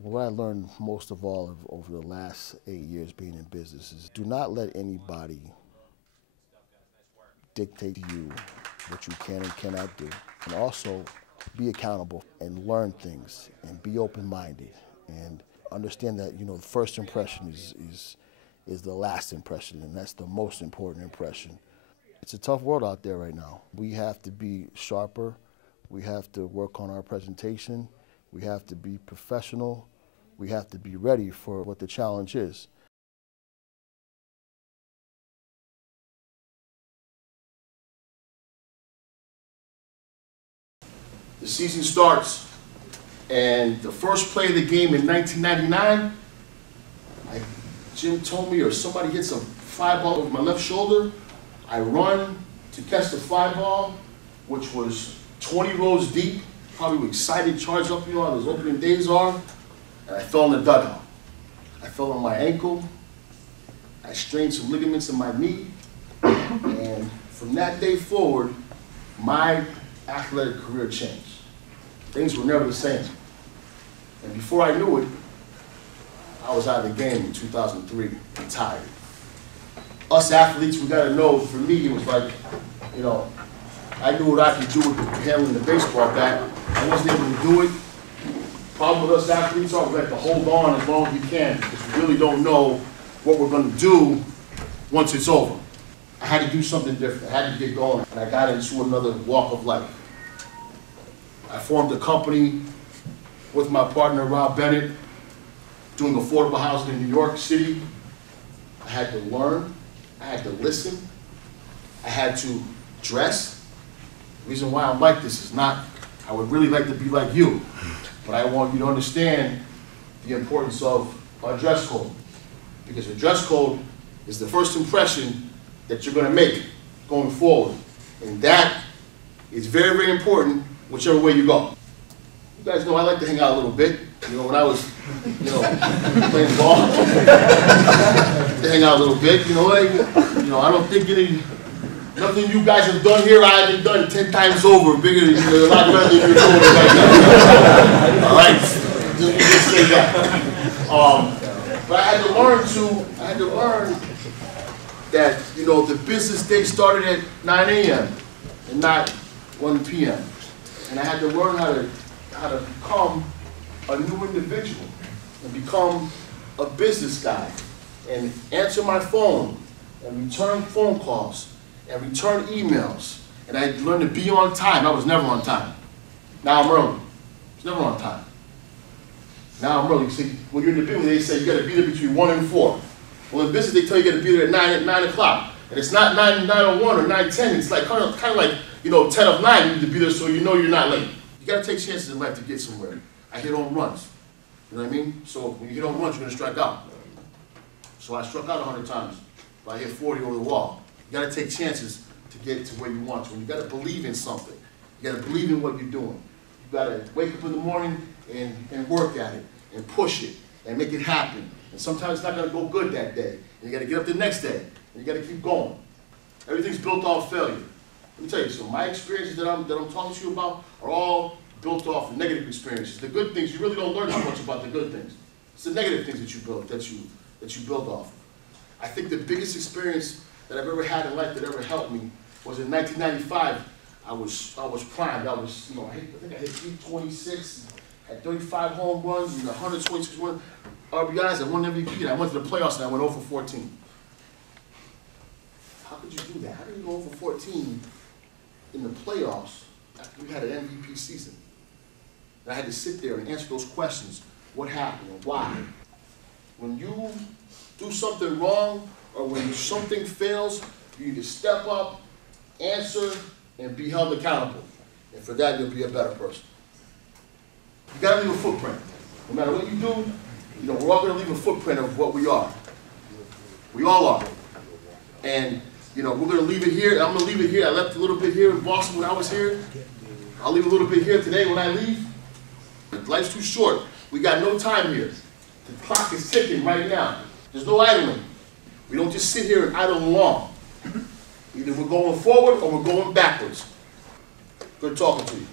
What I learned most of all over the last 8 years being in business is do not let anybody dictate to you what you can and cannot do. And also be accountable and learn things and be open-minded and understand that, the first impression is the last impression, and that's the most important impression. It's a tough world out there right now. We have to be sharper. We have to work on our presentation. We have to be professional. We have to be ready for what the challenge is. The season starts, and the first play of the game in 1999, Jim told me, or somebody hits a fly ball over my left shoulder. I run to catch the fly ball, which was 20 rows deep, probably excited, charged up, how those opening days are, and I fell in the dugout. I fell on my ankle. I strained some ligaments in my knee, and from that day forward, my athletic career changed. Things were never the same. And before I knew it, I was out of the game in 2003, retired. Us athletes, we gotta know, for me, it was like, I knew what I could do with handling the baseball bat. I wasn't able to do it. Problem with us athletes are we have to hold on as long as we can because we really don't know what we're gonna do once it's over. I had to do something different. I had to get going, and I got into another walk of life. I formed a company with my partner, Rob Bennett, doing affordable housing in New York City. I had to learn, I had to listen, I had to dress. The reason why I'm like this is not, I would really like to be like you, but I want you to understand the importance of our dress code. Because the dress code is the first impression that you're gonna make going forward. And that is very, very important whichever way you go. You guys know I like to hang out a little bit. When I was, playing ball, to hang out a little bit. I don't think nothing you guys have done here I haven't done 10 times over. Bigger, a lot better than you're doing it right now. All right, just say that. But I had to learn that the business day started at 9 a.m. and not 1 p.m. And I had to learn how to become a new individual and become a business guy and answer my phone and return phone calls and return emails. And I learned to be on time. I was never on time. Now I'm early. I was never on time. Now I'm early. See, when you're in the business, they say you got to be there between 1 and 4. Well, in business, they tell you you got to be there at 9 o'clock. And it's not 9:01 or 9:10. It's like kind of like 10 of 9. You need to be there so you know you're not late. You got to take chances in life to get somewhere. I hit home runs. You know what I mean? So when you hit home runs, you're going to strike out. So I struck out 100 times, but I hit 40 over the wall. You got to take chances to get to where you want to. And you got to believe in something. You got to believe in what you're doing. You got to wake up in the morning and work at it and push it and make it happen. And sometimes it's not going to go good that day. And you got to get up the next day and you got to keep going. Everything's built off failure. Let me tell you, so my experiences that I'm talking to you about are all built off negative experiences. The good things, you really don't learn too much about the good things. It's the negative things that you build, that you build off. I think the biggest experience that I've ever had in life that ever helped me was in 1995. I was primed. I think I hit 326, had 35 home runs, 126 RBIs, I won MVP, and I went to the playoffs and I went 0 for 14. How could you do that? How did you go 0 for 14 in the playoffs after we had an MVP season? And I had to sit there and answer those questions. What happened and why? When you do something wrong or when something fails, you need to step up, answer, and be held accountable. And for that, you'll be a better person. You gotta leave a footprint. No matter what you do, we're all gonna leave a footprint of what we are. We all are. And we're gonna leave it here. I'm gonna leave it here. I left a little bit here in Boston when I was here. I'll leave a little bit here today when I leave. Life's too short. We got no time here. The clock is ticking right now. There's no idling. We don't just sit here and idle long. Either we're going forward or we're going backwards. Good talking to you.